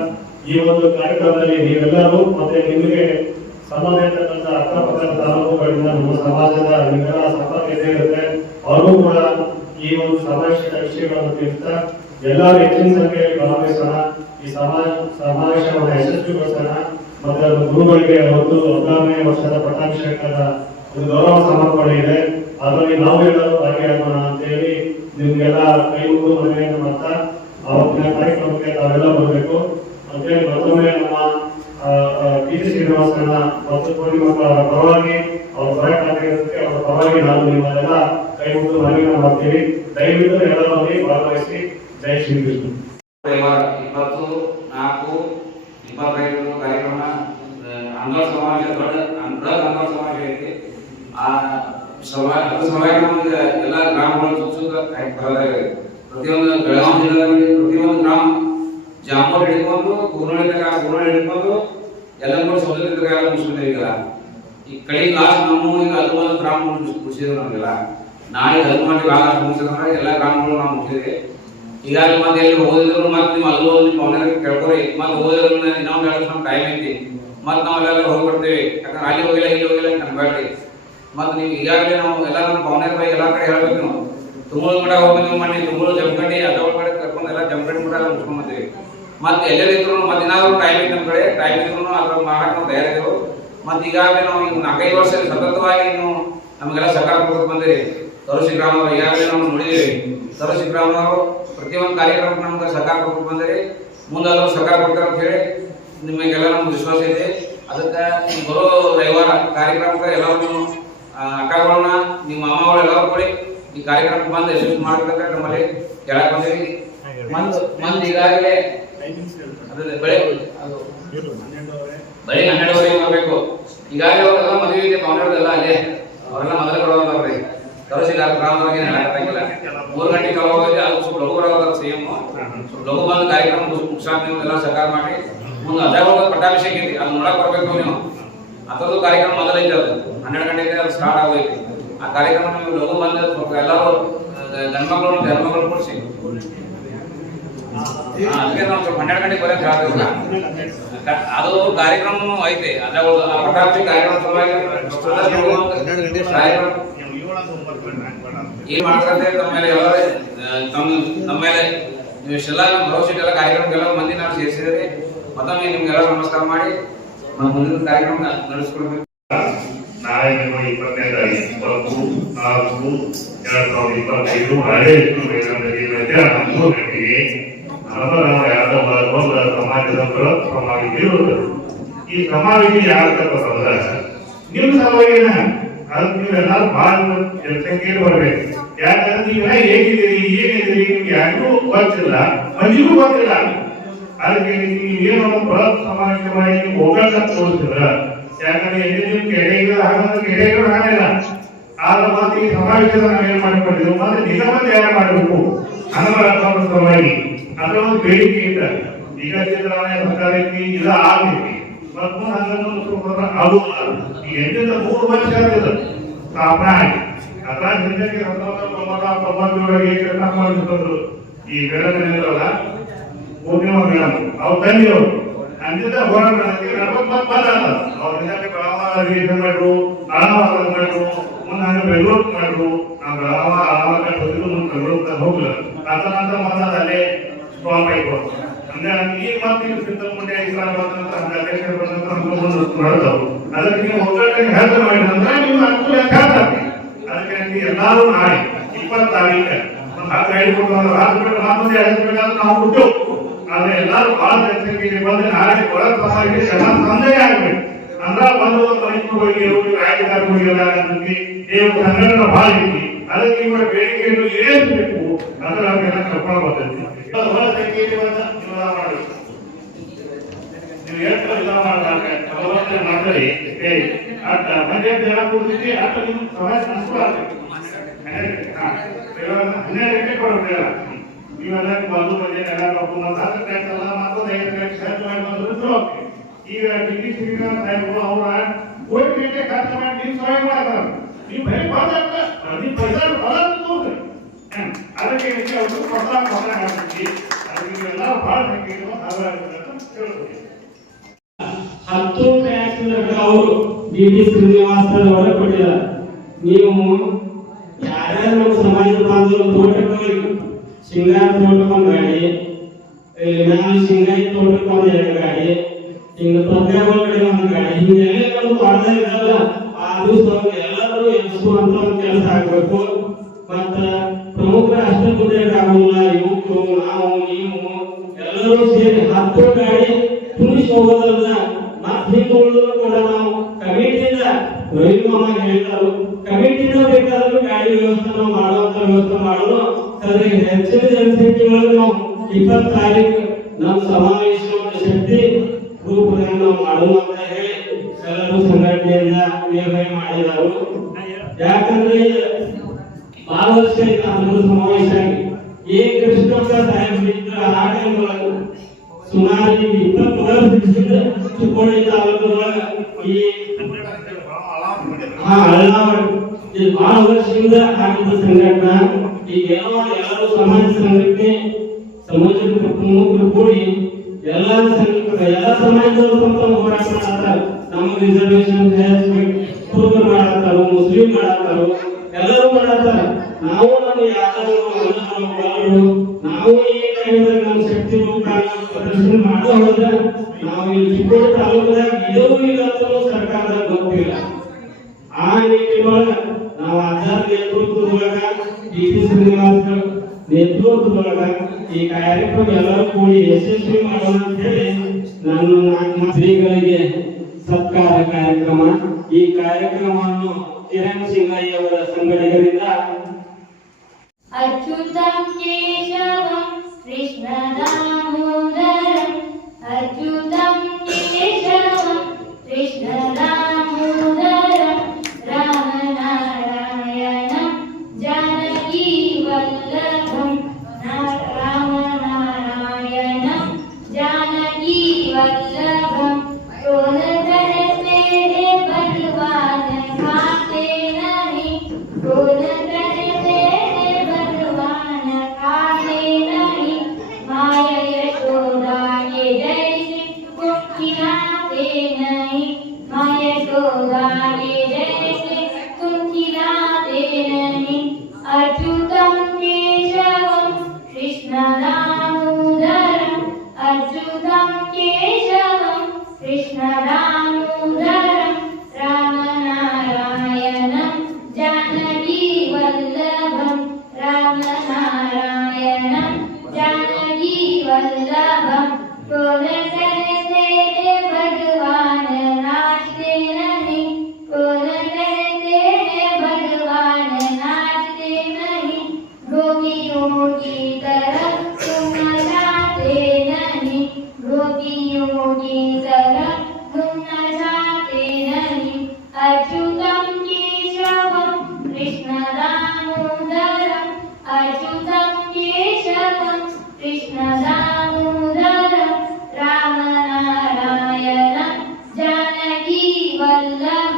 ಈ ಒಂದು ಕಾರ್ಯಕ್ರಮದಲ್ಲಿ ನೀವೆಲ್ಲರೂ ಮತ್ತೆ ನಿಮಗೆ ಸಂಬಂಧ ಇರ್ತಕ್ಕಂಥ ಅಕ್ಕಪಕ್ಕದ ತಾಲೂಕುಗಳಿಂದ ನಮ್ಮ ಸಮಾಜದ ನಿಮ್ಮೆಲ್ಲ ಸಂಪರ್ಕ ಇದೆ ಇರುತ್ತೆ. ಅವರು ಕೂಡ ಈ ಒಂದು ಸಮಾವೇಶದ ವಿಷಯಗಳನ್ನು ತಿಳಿಸ್ತಾ ಎಲ್ಲರೂ ಹೆಚ್ಚಿನ ಸಂಖ್ಯೆಯಲ್ಲಿ ಭಾಗವಹಿಸೋಣ. ಈ ಸಮಾಜ ಸಮಾವೇಶವನ್ನು ಯಶಸ್ವಿಗೊಳಿಸೋಣ. ಮತ್ತೆ ಗುರುಗಳಿಗೆ ಒಂದು ಹದಿನಾರನೇ ವರ್ಷದ ಪಟ್ಟಾಭಿಷೇಕದ ಒಂದು ಗೌರವ ಸಮರ್ಪಣೆ ಇದೆ. ಅದರಲ್ಲಿ ಹಾಗೆ ಹೇಳೋಣ ಅಂತ ಹೇಳಿ ನಿಮ್ಗೆಲ್ಲ ಕೈ ಮುಗಿದು ಮನವಿಯನ್ನು ಮಾಡ್ತಾ ಅವತ್ತಿನ ಕಾರ್ಯಕ್ರಮಕ್ಕೆ ತಾವೆಲ್ಲ ಬರಬೇಕು. ಅಂತ ಹೇಳಿ ಮತ್ತೊಮ್ಮೆ ನಮ್ಮ ಪಿ ಸಿ ಶ್ರೀನಿವಾಸನ ಮತ್ತು ಕೋಟಿ ಮಕ್ಕಳ ಪರವಾಗಿ ಅವ್ರ ಕಾರ್ಯಕ್ರಮಕ್ಕೆ ಅವರ ಪರವಾಗಿ ನಾನು ನಿಮ್ಮನ್ನೆಲ್ಲ ಕೈ ಮುಗಿದು ಮನವಿಯನ್ನು ಮಾಡ್ತೀವಿ. ದಯವಿಟ್ಟು ಎಲ್ಲರಲ್ಲಿ ಭಾಗವಹಿಸಿ. ಜೈ ಶ್ರೀಕೃಷ್ಣ. ಇಪ್ಪತ್ತು, ನಾಲ್ಕು, ಇಪ್ಪತ್ತೈದು ಕಾರ್ಯಕ್ರಮ ಅಂಗಳ ಸಮಾಜ ದೊಡ್ಡ ಅಂಗಳ ಸಮಾವೇಶ ಐತಿ. ಆ ಸಭೆಗೆ ನಮ್ಗೆ ಎಲ್ಲ ಗ್ರಾಮಗಳು ಸುತ್ತ ಪ್ರತಿಯೊಂದು ಬೆಳಗಾವಿ ಜಿಲ್ಲೆಯಲ್ಲಿ ಪ್ರತಿಯೊಂದು ಗ್ರಾಮ ಜಾಂಬೋರ್ ಹಿಡ್ಕೊಂಡು, ಕೂರ್ನಳ್ಳಿ ತನಕ ಕೂರ್ನಳ್ಳಿ ಹಿಡ್ಕೊಂಡು ಎಲ್ಲ ಕೂಡ ಸೌದತ್ತಿ ತನಕ ಈಗ. ಈ ಕಡೆ ಲಾಸ್ಟ್ ನಮ್ಮ ಈಗ ಹದಿಮೂರು ಗ್ರಾಮ ಮುಗಿಸಿದ್ರು ನಮಗೆಲ್ಲ. ನಾಳೆ ಹದಿಮೂರು ಲಾಸ್ಟ್ ಮುಗಿಸಿದ್ರೆ ಎಲ್ಲ ಗ್ರಾಮಗಳು ನಾವು ಮುಗಿಸಿದ್ವಿ ಈಗಾಗಲೇ ಮತ್ತೆ ಎಲ್ಲಿ ಓದಿದ್ರು ಮತ್ತೆ ನೀವು ಅಲ್ಲಿ ನಿಮ್ಮ ಅವನಿಗೆ ಕೇಳ್ಕೊರಿ ಮತ್ತೆ ಇನ್ನೊಂದು ಎರಡು ನಮ್ಮ ಟೈಮ್ ಐತಿ. ಮತ್ತೆ ನಾವು ಅಲ್ಲೆಲ್ಲ ಹೋಗ್ಬಿಡ್ತೀವಿ. ಯಾಕಂದ್ರೆ ಅಲ್ಲಿ ಹೋಗಿಲ್ಲ, ಇಲ್ಲಿ ಹೋಗಿಲ್ಲ ಅಂತ ಅನ್ಬೇಡ್ರಿ ಮತ್ತೆ ನೀವು ಈಗಾಗಲೇ ನಾವು ಎಲ್ಲ ನಮ್ಮ ಬಗ್ಗೆ ಎಲ್ಲ ಕಡೆ ಹೇಳ್ಬೇಕು ನಾವು. ತುಮೂರು ಮಠ ಹೋಗಿ ನೀವು ಮಾಡಿ ತುಮೂರು ಜಮಖಂಡಿ ಅದರ ಕಡೆ ಕರ್ಕೊಂಡು ಎಲ್ಲ ಜಮಖಂಡಿ ಮಠ ಎಲ್ಲ ಮತ್ತೆ ಎಲ್ಲೆಲ್ಲಿ ಇದ್ರು ಮತ್ತೆ ಏನಾದ್ರು ಟೈಮ್ ಇತ್ತು ನಮ್ಮ ಕಡೆ ಟೈಮ್ ಇದ್ರು ಅದ್ರ ಮಾಡಕ್ಕೆ ನಾವು ತಯಾರಿದ್ದೆವು ಮತ್ತೆ ಈಗಾಗಲೇ ನಾವು ಈಗ ನಾಲ್ಕೈದು ವರ್ಷ ಸತತವಾಗಿ ನೀವು ನಮಗೆಲ್ಲ ಸಹಕಾರ ಕೊಡ್ತಾ ಬಂದಿರಿ ಸರಸಿ ಗ್ರಾಮ ಈಗಾಗಲೇ ನಾವು ನೋಡಿದ್ದೀವಿ. ತರುಸಿ ಪ್ರತಿ ಪ್ರತಿಯೊಂದು ಕಾರ್ಯಕ್ರಮಕ್ಕೆ ನಮ್ಗೆ ಸಹಕಾರ ಕೊಟ್ಟು ಬಂದಿರಿ. ಮುಂದಾದ್ರೂ ಸಹಕಾರ ಕೊಡ್ತಾರೆ ಅಂತ ಹೇಳಿ ನಿಮಗೆಲ್ಲ ನಮ್ಗೆ ವಿಶ್ವಾಸ ಇದೆ. ಅದಕ್ಕೆ ಬರೋ ರವಿವಾರ ಕಾರ್ಯಕ್ರಮಕ್ಕೆ ಎಲ್ಲರೂ ಅಕ್ಕಗಳನ್ನ ನಿಮ್ಮ ಮಾಮಗಳು ಎಲ್ಲರೂ ಕೂಡಿ ಈ ಕಾರ್ಯಕ್ರಮಕ್ಕೆ ಬಂದು ಯಶಸ್ವಿ ಮಾಡ್ಬೇಕಂತ ನಮ್ಮಲ್ಲಿ ಕೇಳಕ್ ಬಂದಿರಿ ಮಂದ್ ಈಗಾಗಲೇ ಅದು ಬೆಳಿಗ್ಗೆ ಹನ್ನೆರಡುವರೆಗೆ ಬರಬೇಕು ಈಗಾಗಲೇ ಅವರೆಲ್ಲ ಮದುವೆ ಇದೆ ಪವನವ್ರದೆಲ್ಲ ಅಲ್ಲೇ. ಅವರೆಲ್ಲ ಮೊದಲೇ ಕೊಡೋದವ್ರಿ ತರಸಿ ಗ್ರಾಮದವ್ರಿಗೆ ಹೇಳಕ್ಕಾಗಿಲ್ಲ. ಮೂರು ಕಾಲ ಹೋಗಿದೆ ಅದು ಸ್ವಲ್ಪ ಲಘು ಬರೋದ್ರ ಸಿ ಎಂ ಸ್ವಲ್ಪ ಲಘು ಬಂದು ಕಾರ್ಯಕ್ರಮ ಮುಗಿಸಾಕ್ ನೀವು ಎಲ್ಲ ಸಹಕಾರ ಮಾಡಿ. ಮುಂದೆ ಅದೇ ಪಟ್ಟಾಭಿಷೇಕ ಐತಿ ಅದು ನೋಡಕ್ ಬರ್ಬೇಕು ನೀವು. ಅದರದ್ದು ಕಾರ್ಯಕ್ರಮ ಮೊದಲ ಐತೆ ಅದು. ಹನ್ನೆರಡು ಗಂಟೆಗೆ ಅದು ಸ್ಟಾರ್ಟ್ ಆಗೋಯ್ತು ಆ ಕಾರ್ಯಕ್ರಮ ನೀವು ಲಘು ಬಂದು ಎಲ್ಲರೂ ಗಂಡ್ಮಕ್ಳು ಹೆಣ್ಮಕ್ಳು ಕೊಡಿಸಿ. ಅದಕ್ಕೆ ನಾವು ಸ್ವಲ್ಪ ಹನ್ನೆರಡು ಗಂಟೆಗೆ ಬರೋಕೆ ಹೇಳ್ತೀವಿ ಅದು ಕಾರ್ಯಕ್ರಮ ಐತೆ. ಅದೇ ಒಂದು ಆ ಕಾರ್ಯಕ್ರಮ ಸಲುವಾಗಿ ಕಾರ್ಯಕ್ರಮ. ಏನ್ ಮಾಡ್ತಾರೆ ತಮ್ಮ ಮೇಲೆ ಎಲ್ಲ ತಮ್ಮ ನಮ್ಮ ಮೇಲೆ ನಮ್ಮ ಭರವಸೆ ಎಲ್ಲ ಕಾರ್ಯಕ್ರಮಕ್ಕೆಲ್ಲ ಮಂದಿ ನಾವು ಸೇರಿಸಿದ್ರೆ ಮತ್ತೊಮ್ಮೆ ನಿಮ್ಗೆಲ್ಲ ನಮಸ್ಕಾರ ಮಾಡಿ ನಮ್ಮ ಮುಂದಿನ ಕಾರ್ಯಕ್ರಮ ನಡೆಸ್ಕೊಡ್ಬೇಕು ನಾಳೆ ನಿಮ್ಮ ಇಪ್ಪತ್ತನೇ ತಾರೀಕು ಇಪ್ಪತ್ತು ನಾಲ್ಕು ಎರಡ್ ಸಾವಿರದ ಇಪ್ಪತ್ತೈದು ಹಳೆ ಜಿಲ್ಲೆ ಹನ್ನೊಂದು ಗಂಟೆಗೆ ನರಸರಾಮ ಯಾದವ ಗೊಂದ ಸಮಾಜದ ಬೃಹತ್ ಸಮಾವೇಶ ಈ ಸಮಾವೇಶ ಯಾರ ನಿಮ್ಮ ಸಲುವಾಗಿನ ಅದಕ್ಕೆ ನೀವೆಲ್ಲರೂ ಬಹಳ ಜನಸಂಖ್ಯೆಯಲ್ಲಿ ಬರಬೇಕು ಯಾಕಂದ್ರೆ ನೀವೆಲ್ಲ ಹೇಗಿದ್ದೀರಿ ಏನಿದ್ದೀರಿ ನಿಮ್ಗೆ ಯಾರಿಗೂ ಗೊತ್ತಿಲ್ಲ ಮಂದಿಗೂ ಗೊತ್ತಿಲ್ಲ ಅದಕ್ಕೆ ನೀವು ಏನೋ ಬೃಹತ್ ಸಮಾವೇಶ ಮಾಡಿ ನೀವು ತೋರಿಸಿದ್ರ ಯಾಕಂದ್ರೆ ಎಲ್ಲಿ ನೀವು ಕೆರೆಗಳು ಹಾಗಾದ್ರೆ ಕೆರೆಗಳು ಹಾಕಿಲ್ಲ ಆದ್ರೆ ಮತ್ತೆ ಈ ಸಮಾವೇಶದ ನಾವು ಮಾಡಬೇಕು? ಹಣಬರ ಸಲುವಾಗಿ ಅದರ ಒಂದು ಬೇಡಿಕೆ ಇದೆ. ಈಗ ಸಿದ್ದರಾಮಯ್ಯ ಸರ್ಕಾರ ಐತಿ ಇದು ಆಗೈತಿ ಮತ್ತು ಮುಂದೆ ಹಂಗನ್ನು ಮುಗಿಸ್ಕೊಂಡ್ರೆ ಈ ಎಂಟಿಂದ ಮೂರು ವರ್ಷ ಆಗಿದೆ. ಸ್ಥಾಪನೆ ಆಗಿ ಅದರ ಹಿಂದಕ್ಕೆ ಹತ್ತೊಂಬತ್ತು, ತೊಂಬತ್ತ ಈ ಬೆಳಗಿನಿಂದಲ್ಲ ಪೂರ್ಣಿಮಾ ಮೇಡಮ್ ಅವ್ರು ತಂದಿರು ಅಂದಿದ್ದ ಹೋರಾಟ ನಡೆಸಿ ನಡ್ಕೊಂಡು ಮತ್ತೆ ಬಂದ ಅವ್ರ ಹಿಂದೆ ಬೆಳಗಾವಿ ಮಾಡ್ರು ಆಳವಾದ ಮಾಡ್ರು ಮುಂದೆ ಹಂಗೆ ಬೆಂಗಳೂರು ಮಾಡ್ರು ನಾವು ಬೆಳಗಾವ ಆಳವಾದ ಬಂದಿದ್ದು ಮುಂದೆ ಬೆಂಗಳೂರು ಹೋಗ್ಲಿಲ್ಲ ಅದ ನಂತರ ಮತ್ತೆ ಅದು ಅಲ್ಲೇ ಸ್ಟಾಪ್ ಆಯ್ತು. ಅಂದ್ರೆ ಈಗ ಮತ್ತೆ ಅದಕ್ಕೆ ಮಾಡಿದ್ರೆ ಅದಕ್ಕೆ ಎಲ್ಲರೂ ನಾಳೆ ಇಪ್ಪತ್ತು ನಾವು ಕೊಟ್ಟು ಆದ್ರೆ ಎಲ್ಲರೂ ಬಹಳ ಜನಸಂಖ್ಯೆ ಬಂದು ನಾಳೆ ಒಳ ಸಮಾಜಕ್ಕೆ ಎಲ್ಲ ತಂದೆ ಆಗ್ಬೇಕು. ಅಂದ್ರ ಬಂದು ಮೈಸೂರು ಹೋಗಿ ಹೋಗಿ ರಾಜಕಾರಣ ಹೋಗಿಲ್ಲ ಅನ್ನೋದಕ್ಕೆ ನೀವು ಸಂಘಟನೆ ಬಹಳ ಐತಿ ಅದಕ್ಕೆ ಇವರ ಬೇಡಿಕೆಯನ್ನು ಈಡೇರಿಸಬೇಕು. ಅದರ ಮೇಲೆ ಕರ್ಕೊಂಡು ಬರ್ತೈತಿ ಬಹಳ ಸಂಖ್ಯೆಯಲ್ಲಿ ಬಂದ ನೀವು ಮಾಡ್ತಾರೆ ಏ ಜನ ನಿಮ್ಮ ಸಮಾಜ ಆಗ್ಬೇಕು ಹನ್ನೆರಡು ಗಂಟೆ ಕೊಡೋದಿಲ್ಲ. ನೀವೆಲ್ಲ ಬಂದು ಬಂದು ಎಲ್ಲ ಬಂದು ಹತ್ತು ಗಂಟೆ ಎಲ್ಲ ಮತ್ತೊಂದು ಐದು ಗಂಟೆ ಖರ್ಚು ಮಾಡಿ ಈಗ ಡಿಗ್ರಿ ಶ್ರೀನಿವಾಸ ಸಾಹೇಬರು ಅವರ ಕೋಟಿ ಗಂಟೆ ಖರ್ಚು ಮಾಡ್ತಾರೆ ನೀವು ಬರೀ ಮಾತಾಡ್ತಾ ನೀವು ಪೈಸಾ ಬಲ ತೋರ್ರಿ ಅದಕ್ಕೆ ಅವರು ಹತ್ತು ಟ್ಯಾಕ್ಸ್ ಅವರು ಶ್ರೀನಿವಾಸ ಅವರ ನೀವು ಯಾರ್ಯಾರು ಸಮಾಜ ಬಾಂಧವರು ತೋಟಕ್ಕೆ ಸಿಂಗಾರ ತೋಟಕ್ಕೆ ಒಂದು ಗಾಡಿ ಇಲ್ಲಿ ನಾನು ಸಿಂಗಾಯಿ ತೋಟಕ್ಕೆ ಒಂದು ಎರಡು ಗಾಡಿ ಹಿಂಗ ತೊಂದರೆಗಳ ಕಡೆ ಒಂದು ಗಾಡಿ ಹಿಂಗೆಲ್ಲ ಮಾಡ್ತಾ ಇದ್ದಲ್ಲ ಆ ದಿವಸ ಅವ್ರಿಗೆ ಎಲ್ಲರೂ ಎನಿಸುವಂತ ಒಂದು ಕೆಲಸ ಆಗ್ಬೇಕು ಮತ್ತ ಪ್ರಮುಖ ಅಷ್ಟ ಆಗುದಿಲ್ಲ ಯುವಕರು ನಾವು ನೀವು ಎಲ್ಲರೂ ಸೇರಿ ಹತ್ತು ಗಾಡಿ ತುಳಿಸಿ ಹೋಗೋದಲ್ಲ ಮತ್ತೆ ಹಿಂಗೆ ಉಳಿದ್ರು ಕೂಡ ನಾವು ಇಪ್ಪತ್ತು ಸಮಾಜದ ಪ್ರಮುಖರು ಕೂಡಿ ಎಲ್ಲ ಎಲ್ಲ ಸಮಾಜದವರು ತಮ್ಮ ಹೋರಾಟ ಮಾಡತ್ತಾರ ನಮ್ಮ ರಿಸರ್ವೇಶನ್ ಕುರುಬರು ಮಾಡತ್ತಾರ ಮುಸ್ಲಿಂ ಮಾಡತ್ತಾರ ಎಲ್ಲರೂ ಮಾಡತ್ತಾರ ನಾವು ನಮ್ಮ ಯಾರು ನಾವು ಟೈಮ್ದಾಗ ನಮ್ಮ ಶಕ್ತಿ ಪ್ರದರ್ಶನ ಮಾಡೋ ಹೋದ್ರೆ ನಾವು ಈ ಚಿಕ್ಕೋಡಿ ತಾಲೂಕದಾಗ ಇದೂ ಇಲ್ಲ ಸರ್ಕಾರದ ಸರ್ಕಾರದಾಗ ಗೊತ್ತಿಲ್ಲ. ಆ ನಿಟ್ಟಿನೊಳಗ ನಾವು ಆಧಾರ ನೇತೃತ್ವದೊಳಗ ಡಿ ಸಿ ಶ್ರೀನಿವಾಸ ನೆಟ್ವರ್ಕ್ ಈ ಕಾರ್ಯಕ್ರಮ ಎಲ್ಲರೂ ಕೂಡಿ ಯಶಸ್ವಿ ಮಾಡೋಣ ಅಂತ ಹೇಳಿ ನಾನು ನಾಲ್ಕು ಶ್ರೀಗಳಿಗೆ ಸತ್ಕಾರ ಕಾರ್ಯಕ್ರಮ. ಈ ಕಾರ್ಯಕ್ರಮವನ್ನು ಕಿರಣ್ ಸಿಂಗಯ್ಯ ಅವರ ಸಂಘಟಕರಿಂದ ಅಚ್ಯುತಂ ಕೇಶವಂ ಕೃಷ್ಣ والله